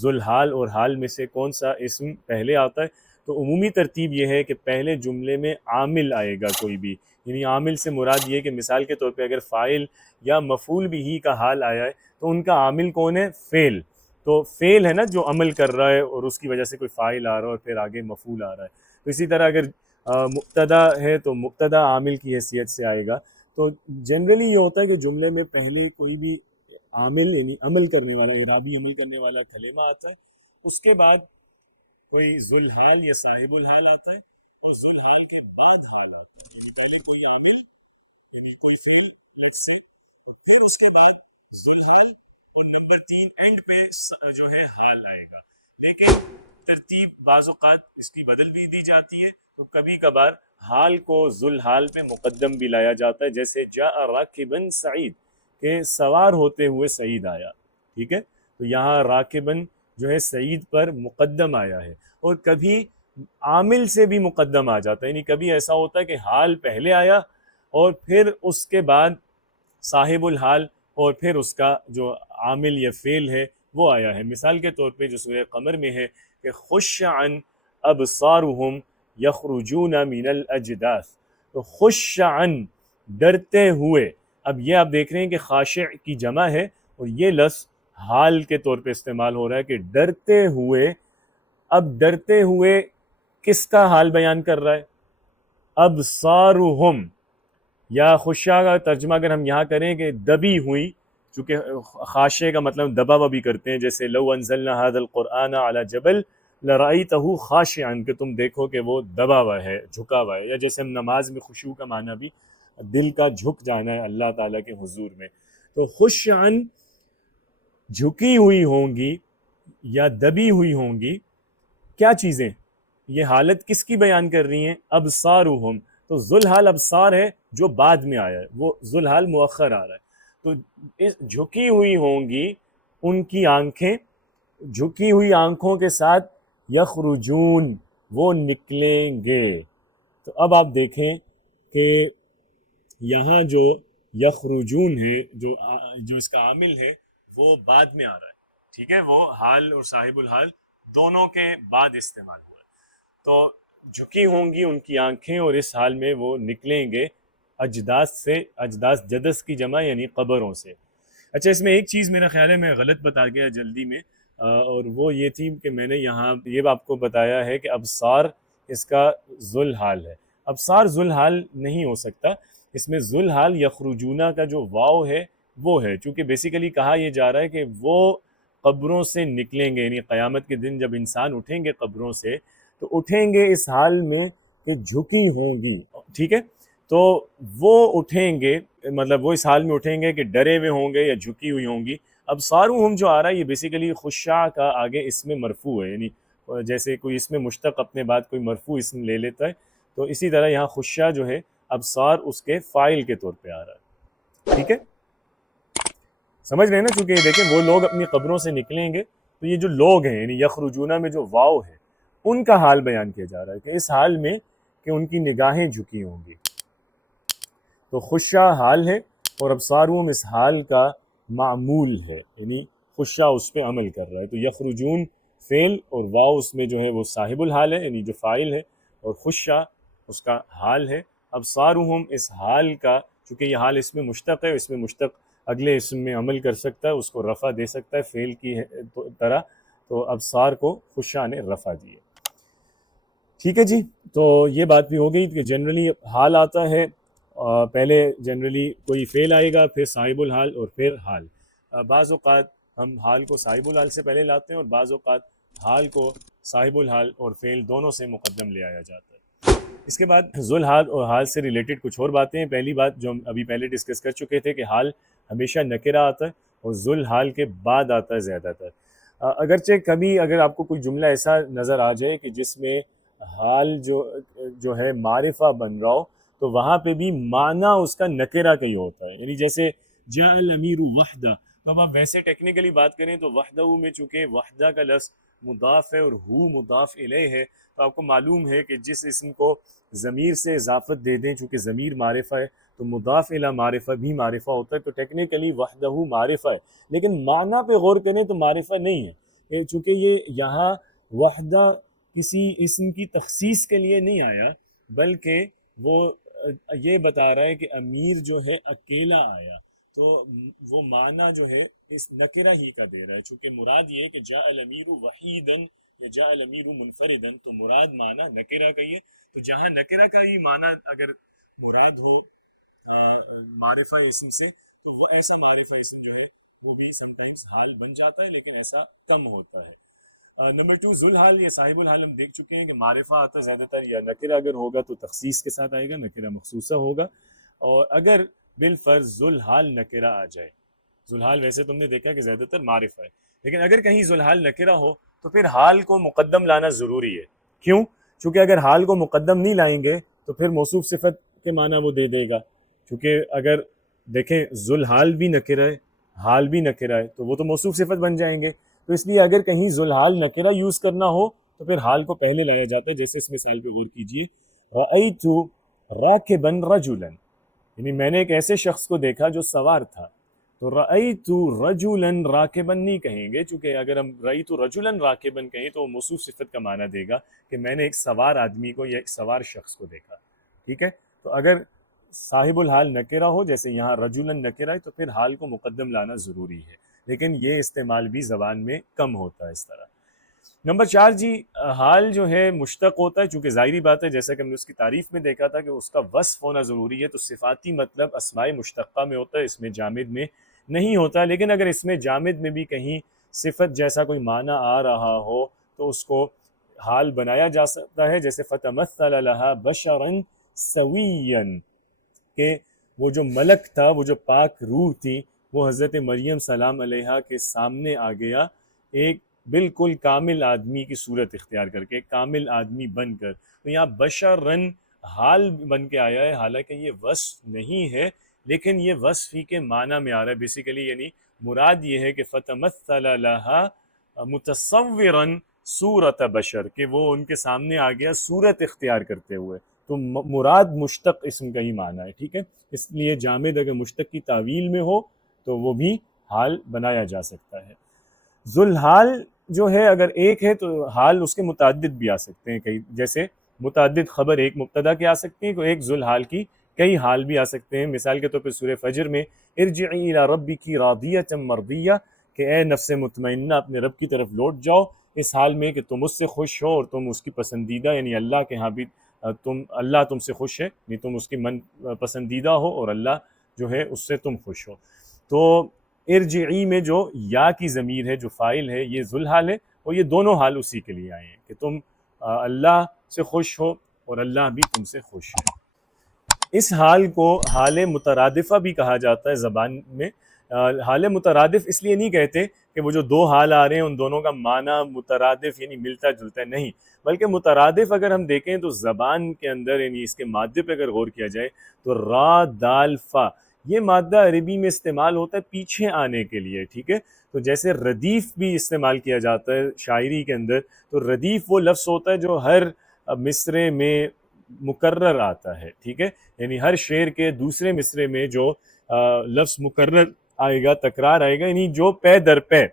ذوالحال اور حال میں سے کون سا اسم پہلے آتا ہے؟ تو عمومی ترتیب یہ ہے کہ پہلے جملے میں عامل آئے گا کوئی بھی، یعنی عامل سے مراد یہ کہ مثال کے طور پہ اگر فاعل یا مفعول بھی کا حال آیا ہے تو ان کا عامل کون ہے؟ فعل. تو فعل ہے نا جو عمل کر رہا ہے اور اس کی وجہ سے کوئی فاعل آ رہا ہے اور پھر آگے مفعول آ رہا ہے. تو اسی طرح اگر مبتدا ہے تو مبتدا عامل کی حیثیت سے آئے گا. تو جنرلی یہ ہوتا ہے کہ جملے میں پہلے کوئی بھی عامل یعنی عمل کرنے والا، اعرابی عمل کرنے والا کلمہ آتا ہے، اس کے بعد کوئی ذوالحال یا صاحب الحال آتا ہے، اور ذوالحال کے بعد حال آتا ہے. یعنی پہلے کوئی عامل یعنی کوئی فعل لیٹس سے، اور پھر اس کے بعد ذوالحال، اور نمبر 3 اینڈ پہ جو ہے حال آئے گا. لیکن ترتیب بعض اوقات اس کی بدل بھی دی جاتی ہے. تو کبھی کبھار حال کو ذوالحال پہ مقدم بھی لایا جاتا ہے، جیسے جاء راکبن سعید، کہ سوار ہوتے ہوئے سعید آیا. ٹھیک ہے، تو یہاں راکبن جو ہے سعید پر مقدم آیا ہے. اور کبھی عامل سے بھی مقدم آ جاتا ہے، یعنی کبھی ایسا ہوتا ہے کہ حال پہلے آیا اور پھر اس کے بعد صاحب الحال اور پھر اس کا جو عامل یا فعل ہے وہ آیا ہے. مثال کے طور پہ جو سورہ قمر میں ہے کہ خش عن ابصارهم یخرجون من الاجداث، تو خش عن ڈرتے ہوئے. اب یہ آپ دیکھ رہے ہیں کہ خاشع کی جمع ہے اور یہ لفظ حال کے طور پہ استعمال ہو رہا ہے کہ ڈرتے ہوئے. اب ڈرتے ہوئے کس کا حال بیان کر رہا ہے؟ ابصارهم. یا خشع کا ترجمہ اگر ہم یہاں کریں کہ دبی ہوئی، چونکہ خاشع کا مطلب دبا ہوا بھی کرتے ہیں، جیسے لو انزلنا هذا القرآن على جبل لرأيته خاشعا، کہ تم دیکھو کہ وہ دبا ہوا ہے، جھکا ہوا ہے. یا جیسے ہم نماز میں خشوع کا معنی بھی دل کا جھک جانا ہے اللہ تعالیٰ کے حضور میں. تو خشعا جھکی ہوئی ہوں گی یا دبی ہوئی ہوں گی. کیا چیزیں؟ یہ حالت کس کی بیان کر رہی ہیں؟ ابصارهم. تو ذوالحال ابصار ہے جو بعد میں آیا ہے، وہ ذوالحال مؤخر آ رہا ہے. تو اس جھکی ہوئی ہوں گی ان کی آنکھیں، جھکی ہوئی آنکھوں کے ساتھ یخرجون، وہ نکلیں گے. تو اب آپ دیکھیں کہ یہاں جو یخرجون ہے، جو اس کا عامل ہے وہ بعد میں آ رہا ہے. ٹھیک ہے، وہ حال اور صاحب الحال دونوں کے بعد استعمال ہوا ہے. تو جھکی ہوں گی ان کی آنکھیں اور اس حال میں وہ نکلیں گے اجداث سے. اجداث جدث کی جمع یعنی قبروں سے. اچھا، اس میں ایک چیز میرا خیال ہے میں غلط بتا گیا جلدی میں، اور وہ یہ تھی کہ میں نے یہاں یہ آپ کو بتایا ہے کہ ابصار اس کا ذوالحال ہے. ابصار ذوالحال نہیں ہو سکتا. اس میں ذوالحال یخرجونہ کا جو واو ہے وہ ہے، چونکہ بیسیکلی کہا یہ جا رہا ہے کہ وہ قبروں سے نکلیں گے، یعنی قیامت کے دن جب انسان اٹھیں گے قبروں سے تو اٹھیں گے اس حال میں کہ جھکی ہوں گی. ٹھیک ہے، تو وہ اٹھیں گے، مطلب وہ اس حال میں اٹھیں گے کہ ڈرے ہوئے ہوں گے یا جھکی ہوئی ہوں گی. اب سارہم جو آ رہا ہے یہ بیسیکلی خشاع کا آگے اس میں مرفوع ہے، یعنی جیسے کوئی اس میں مشتق اپنے بعد کوئی مرفوع اسم لے لیتا ہے، تو اسی طرح یہاں خشاع جو ہے ابصار اس کے فاعل کے طور پہ آ رہا ہے. ٹھیک ہے، سمجھ رہے ہیں نا؟ چونکہ یہ دیکھیں وہ لوگ اپنی قبروں سے نکلیں گے، تو یہ جو لوگ ہیں یعنی یخرجونہ میں جو واو ہے ان کا حال بیان کیا جا رہا ہے کہ اس حال میں کہ ان کی نگاہیں جھکی ہوں گی. تو خشاع حال ہے اور ابصارہم اس حال کا معمول ہے، یعنی خشاع اس پہ عمل کر رہا ہے. تو یخرجون فعل اور واو اس میں جو ہے وہ صاحب الحال ہے، یعنی جو فاعل ہے، اور خشاع اس کا حال ہے. ابصارہم اس حال کا، چونکہ یہ حال اس میں مشتق ہے، اس میں مشتق اگلے اسم میں عمل کر سکتا ہے، اس کو رفع دے سکتا ہے فعل کی طرح. تو ابصار کو خشاع نے رفع دی ہے. ٹھیک ہے جی، تو یہ بات بھی ہو گئی کہ جنرلی حال آتا ہے پہلے جنرلی کوئی فعل آئے گا، پھر صاحب الحال اور پھر حال. بعض اوقات ہم حال کو صاحب الحال سے پہلے لاتے ہیں اور بعض اوقات حال کو صاحب الحال اور فعل دونوں سے مقدم لے آیا جاتا ہے. اس کے بعد ذوالحال اور حال سے ریلیٹڈ کچھ اور باتیں ہیں. پہلی بات جو ہم ابھی پہلے ڈسکس کر چکے تھے کہ حال ہمیشہ نکرہ آتا ہے اور ذوالحال کے بعد آتا ہے زیادہ تر. اگرچہ کبھی اگر آپ کو کوئی جملہ ایسا نظر آ جائے کہ جس میں حال جو ہے معرفہ بن رہا ہو، تو وہاں پہ بھی معنی اس کا نکرہ کا ہی ہوتا ہے. یعنی جیسے جاء الامیر وحدہ، تو اب آپ ویسے ٹیکنیکلی بات کریں تو وحدہ میں چونکہ وحدہ کا لفظ مضاف ہے اور ہو مضاف الیہ ہے، تو آپ کو معلوم ہے کہ جس اسم کو ضمیر سے اضافت دے دیں، چونکہ ضمیر معرفہ ہے تو مضاف الی معرفہ بھی معرفہ ہوتا ہے. تو ٹیکنیکلی وحدہ معرفہ ہے، لیکن معنی پہ غور کریں تو معرفہ نہیں ہے. چونکہ یہ یہاں وحدہ کسی اسم کی تخصیص کے لیے نہیں آیا، بلکہ وہ یہ بتا رہا ہے کہ امیر جو ہے اکیلا آیا، تو وہ معنی جو ہے اس نکرہ ہی کا دے رہا ہے، چونکہ مراد یہ ہے کہ جاء الامیر وحیدن یا جاء الامیر منفردن، تو مراد معنی نکرہ کا ہی ہے۔ تو جہاں نکرہ کا ہی معنی اگر مراد ہو معرفہ اسم سے، تو وہ ایسا معرفہ اسم جو ہے وہ بھی سم ٹائمز حال بن جاتا ہے، لیکن ایسا کم ہوتا ہے۔ نمبر 2 ذوالحال یا صاحب الحال ہم دیکھ چکے ہیں کہ معرفہ آتا زیادہ تر یا نکرہ اگر ہوگا تو تخصیص کے ساتھ آئے گا، نکرہ مخصوصہ ہوگا، اور اگر بالفرض ذوالحال نکرہ آ جائے، ذوالحال ویسے تم نے دیکھا کہ زیادہ تر معرفہ ہے، لیکن اگر کہیں ذوالحال نکرہ ہو تو پھر حال کو مقدم لانا ضروری ہے۔ کیوں؟ چونکہ اگر حال کو مقدم نہیں لائیں گے تو پھر موصوف صفت کے معنی وہ دے دے گا، چونکہ اگر دیکھیں ذوالحال بھی نکرہ ہے، حال بھی نکرہ ہے، تو وہ تو موصوف صفت بن جائیں گے، تو اس لیے اگر کہیں ذوالحال نکرہ یوز کرنا ہو تو پھر حال کو پہلے لایا جاتا ہے، جیسے اس مثال پہ غور کیجیے، رأیت راکبا رجلا، یعنی میں نے ایک ایسے شخص کو دیکھا جو سوار تھا، تو رأیت رجلا راکبا نہیں کہیں گے، چونکہ اگر ہم رأیت رجلا راکبا کہیں تو وہ موصوف صفت کا معنی دے گا کہ میں نے ایک سوار آدمی کو یا ایک سوار شخص کو دیکھا، ٹھیک ہے۔ تو اگر صاحب الحال نکرہ ہو، جیسے یہاں رجلا نکرہ ہے، تو پھر حال کو مقدم لانا ضروری ہے، لیکن یہ استعمال بھی زبان میں کم ہوتا ہے اس طرح۔ نمبر 4 جی، حال جو ہے مشتق ہوتا ہے، چونکہ ظاہری بات ہے جیسا کہ ہم نے اس کی تعریف میں دیکھا تھا کہ اس کا وصف ہونا ضروری ہے، تو صفاتی مطلب اسماء مشتقہ میں ہوتا ہے، اس میں جامد میں نہیں ہوتا، لیکن اگر اس میں جامد میں بھی کہیں صفت جیسا کوئی معنی آ رہا ہو تو اس کو حال بنایا جا سکتا ہے، جیسے فتمثل لها بشرا سویا، کہ وہ جو ملک تھا، وہ جو پاک روح تھی، وہ حضرت مریم سلام علیہا کے سامنے آ گیا ایک بالکل کامل آدمی کی صورت اختیار کر کے، کامل آدمی بن کر، تو یہاں بشرن حال بن کے آیا ہے، حالانکہ یہ وصف نہیں ہے، لیکن یہ وصف ہی کے معنی میں آ رہا ہے بیسیکلی، یعنی مراد یہ ہے کہ فتمثل لها متصورا صورت بشر، کہ وہ ان کے سامنے آ گیا صورت اختیار کرتے ہوئے، تو مراد مشتق اسم کا ہی معنی ہے، ٹھیک ہے۔ اس لیے جامد اگر مشتق کی تعویل میں ہو تو وہ بھی حال بنایا جا سکتا ہے۔ ذوالحال جو ہے اگر ایک ہے تو حال اس کے متعدد بھی آ سکتے ہیں، کئی جیسے متعدد خبر ایک مبتدا کے آ سکتے ہیں، تو ایک ذوالحال کی کئی حال بھی آ سکتے ہیں، مثال کے طور پہ سورہ فجر میں ارجعی الی ربک راضیۃ مرضیہ، کہ اے نفس مطمئنہ اپنے رب کی طرف لوٹ جاؤ اس حال میں کہ تم اس سے خوش ہو اور تم اس کی پسندیدہ، یعنی اللہ کے ہاں بھی اللہ تم سے خوش ہے، یعنی تم اس کی من پسندیدہ ہو اور اللہ جو ہے اس سے تم خوش ہو۔ تو ارجعی میں جو یا کی ضمیر ہے جو فاعل ہے یہ ذوالحال ہے، اور یہ دونوں حال اسی کے لیے آئے ہیں کہ تم اللہ سے خوش ہو اور اللہ بھی تم سے خوش ہے۔ اس حال کو حال مترادفہ بھی کہا جاتا ہے زبان میں۔ حال مترادف اس لیے نہیں کہتے کہ وہ جو دو حال آ رہے ہیں ان دونوں کا معنی مترادف یعنی ملتا جلتا ہے، نہیں، بلکہ مترادف اگر ہم دیکھیں تو زبان کے اندر یعنی اس کے مادے پہ اگر غور کیا جائے تو را دال فا، یہ مادہ عربی میں استعمال ہوتا ہے پیچھے آنے کے لیے، ٹھیک ہے۔ تو جیسے ردیف بھی استعمال کیا جاتا ہے شاعری کے اندر، تو ردیف وہ لفظ ہوتا ہے جو ہر مصرے میں مکرر آتا ہے، ٹھیک ہے، یعنی ہر شعر کے دوسرے مصرے میں جو لفظ مکرر آئے گا، تکرار آئے گا، یعنی جو پے در پے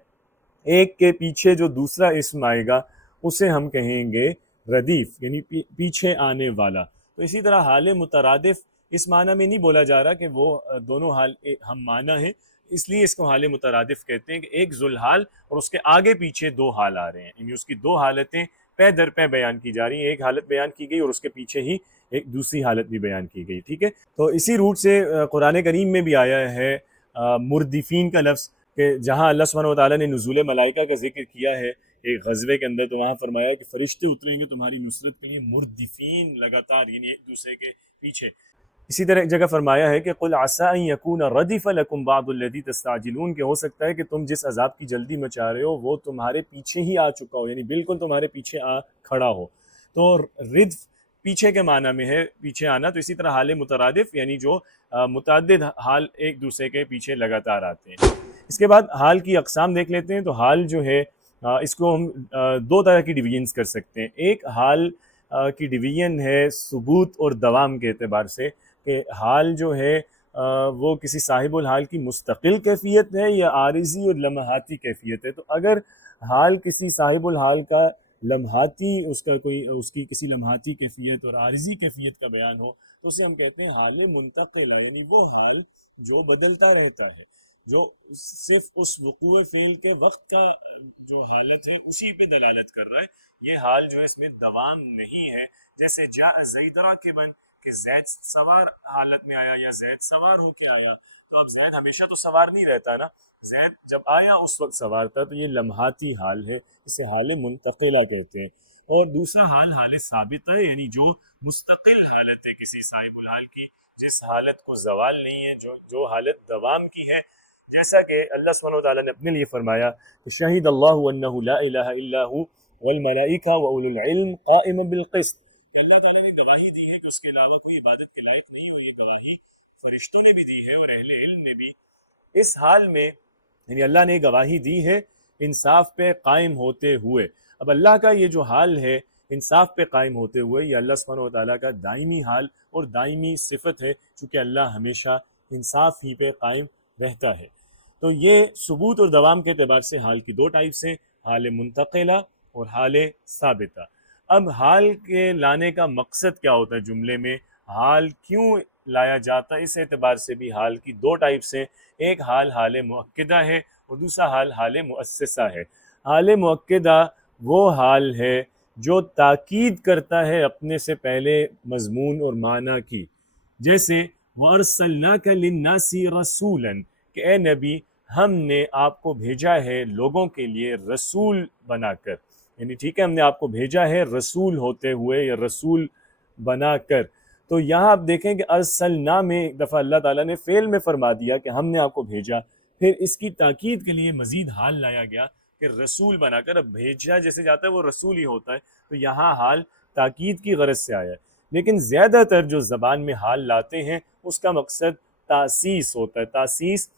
ایک کے پیچھے جو دوسرا اسم آئے گا اسے ہم کہیں گے ردیف، یعنی پیچھے آنے والا۔ تو اسی طرح حال مترادف اس معنی میں نہیں بولا جا رہا کہ وہ دونوں حال ہم معنی ہیں، اس لیے اس کو حال مترادف کہتے ہیں کہ ایک ذوالحال اور اس کے آگے پیچھے دو حال آ رہے ہیں، یعنی اس کی دو حالتیں پے در پے بیان کی جا رہی ہیں، ایک حالت بیان کی گئی اور اس کے پیچھے ہی ایک دوسری حالت بھی بیان کی گئی، ٹھیک ہے۔ تو اسی روٹ سے قرآن کریم میں بھی آیا ہے مردفین کا لفظ، کہ جہاں اللہ سبحانہ وتعالیٰ نے نزول ملائکہ کا ذکر کیا ہے ایک غزوے کے اندر، تو وہاں فرمایا کہ فرشتے اتریں گے تمہاری نصرت کے لیے مردفین، لگاتار، یعنی ایک دوسرے کے پیچھے۔ اسی طرح ایک جگہ فرمایا ہے کہ قل عسى ان يكون ردف لكم بعض الذي تستعجلون، کہ ہو سکتا ہے کہ تم جس عذاب کی جلدی مچا رہے ہو وہ تمہارے پیچھے ہی آ چکا ہو، یعنی بالکل تمہارے پیچھے آ کھڑا ہو۔ تو ردف پیچھے کے معنی میں ہے پیچھے آنا، تو اسی طرح حال مترادف یعنی جو متعدد حال ایک دوسرے کے پیچھے لگاتار آتے ہیں۔ اس کے بعد حال کی اقسام دیکھ لیتے ہیں۔ تو حال جو ہے اس کو ہم دو طرح کی ڈویژنز کر سکتے ہیں۔ ایک حال کی ڈویژن ہے ثبوت اور دوام کے اعتبار سے، کہ حال جو ہے وہ کسی صاحب الحال کی مستقل کیفیت ہے یا عارضی اور لمحاتی کیفیت ہے۔ تو اگر حال کسی صاحب الحال کا لمحاتی اس کی کسی لمحاتی کیفیت اور عارضی کیفیت کا بیان ہو تو اسے ہم کہتے ہیں حال منتقلہ، یعنی وہ حال جو بدلتا رہتا ہے، جو صرف اس وقوع فعل کے وقت کا جو حالت ہے اسی پہ دلالت کر رہا ہے۔ یہ حال جو ہے اس میں دوام نہیں ہے، جیسے جاء زید راکبا کہ زید سوار حالت میں آیا یا زید سوار ہو کے آیا، تو اب زید ہمیشہ تو سوار نہیں رہتا نا، زید جب آیا اس وقت سوار تھا، تو یہ لمحاتی حال ہے، اسے حال منتقلہ کہتے ہیں۔ اور دوسرا حال حال ثابت ہے، یعنی جو مستقل حالت ہے کسی صاحب الحال کی، جس حالت کو زوال نہیں ہے، جو حالت دوام کی ہے، جیسا کہ اللہ سبحانہ وتعالیٰ نے اپنے لیے فرمایا کہ شہید اللہ انہ لا الہ الا ہو والملائکہ واولو العلم قائما بالقسط، کہ اللہ تعالیٰ نے گواہی دی ہے کہ اس کے علاوہ کوئی عبادت کے لائق نہیں، اور یہ گواہی فرشتوں نے بھی دی ہے اور اہل علم نے بھی۔ اس حال میں یعنی اللہ نے گواہی دی ہے انصاف پہ قائم ہوتے ہوئے۔ اب اللہ کا یہ جو حال ہے انصاف پہ قائم ہوتے ہوئے، یہ اللہ سبحانہ وتعالیٰ کا دائمی حال اور دائمی صفت ہے، چونکہ اللہ ہمیشہ انصاف ہی پہ قائم رہتا ہے۔ تو یہ ثبوت اور دوام کے اعتبار سے حال کی دو ٹائپس ہیں، حال منتقلہ اور حال ثابتہ۔ اب حال کے لانے کا مقصد کیا ہوتا ہے جملے میں، حال کیوں لایا جاتا ہے، اس اعتبار سے بھی حال کی دو ٹائپس ہیں، ایک حال حال مؤکدہ ہے اور دوسرا حال حال مؤسسہ ہے۔ حال مؤکدہ وہ حال ہے جو تاکید کرتا ہے اپنے سے پہلے مضمون اور معنی کی، جیسے وَأَرْسَلْنَاكَ لِلنَّاسِ رَسُولًا کہ اے نبی ہم نے آپ کو بھیجا ہے لوگوں کے لیے رسول بنا کر، یعنی ٹھیک ہے ہم نے آپ کو بھیجا ہے رسول ہوتے ہوئے یا رسول بنا کر۔ تو یہاں آپ دیکھیں کہ ارسلنا میں ایک دفعہ اللہ تعالیٰ نے فعل میں فرما دیا کہ ہم نے آپ کو بھیجا، پھر اس کی تاکید کے لیے مزید حال لایا گیا کہ رسول بنا کر۔ اب بھیجا جیسے جاتا ہے وہ رسول ہی ہوتا ہے، تو یہاں حال تاکید کی غرض سے آیا ہے۔ لیکن زیادہ تر جو زبان میں حال لاتے ہیں اس کا مقصد تاسیس ہوتا ہے۔ تاسیس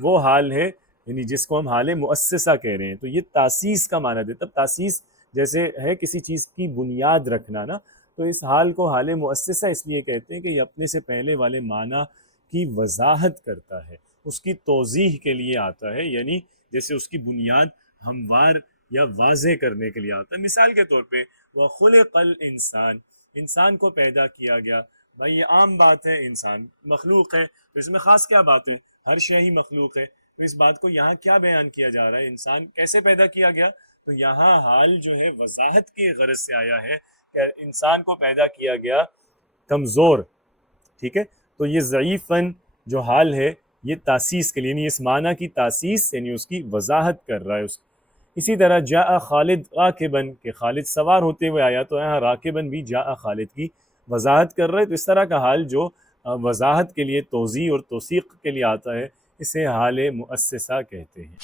وہ حال ہے یعنی جس کو ہم حال مؤسسہ کہہ رہے ہیں، تو یہ تاسیس کا معنی دیتا ہے۔ تاسیس جیسے ہے کسی چیز کی بنیاد رکھنا نا، تو اس حال کو حال مؤسسہ اس لیے کہتے ہیں کہ یہ اپنے سے پہلے والے معنی کی وضاحت کرتا ہے، اس کی توضیح کے لیے آتا ہے، یعنی جیسے اس کی بنیاد ہموار یا واضح کرنے کے لیے آتا ہے۔ مثال کے طور پہ وَخُلِقَ الْإِنسان، انسان کو پیدا کیا گیا، بھائی یہ عام بات ہے، انسان مخلوق ہے، تو اس میں خاص کیا بات ہے، ہر شے ہی مخلوق ہے، تو اس بات کو یہاں کیا بیان کیا جا رہا ہے، انسان کیسے پیدا کیا گیا، تو یہاں حال جو ہے وضاحت کی غرض سے آیا ہے کہ انسان کو پیدا کیا گیا کمزور، ٹھیک ہے، تو یہ ضعیفاً جو حال ہے یہ تاسیس کے لیے، یعنی اس معنی کی تاسیس یعنی اس کی وضاحت کر رہا ہے۔ اسی طرح جاء خالد راکباً کہ خالد سوار ہوتے ہوئے آیا، تو یہاں راکباً بھی جاء خالد کی وضاحت کر رہا ہے۔ تو اس طرح کا حال جو وضاحت کے لیے، توضیح اور توثیق کے لیے آتا ہے، اسے حال مؤسسہ کہتے ہیں۔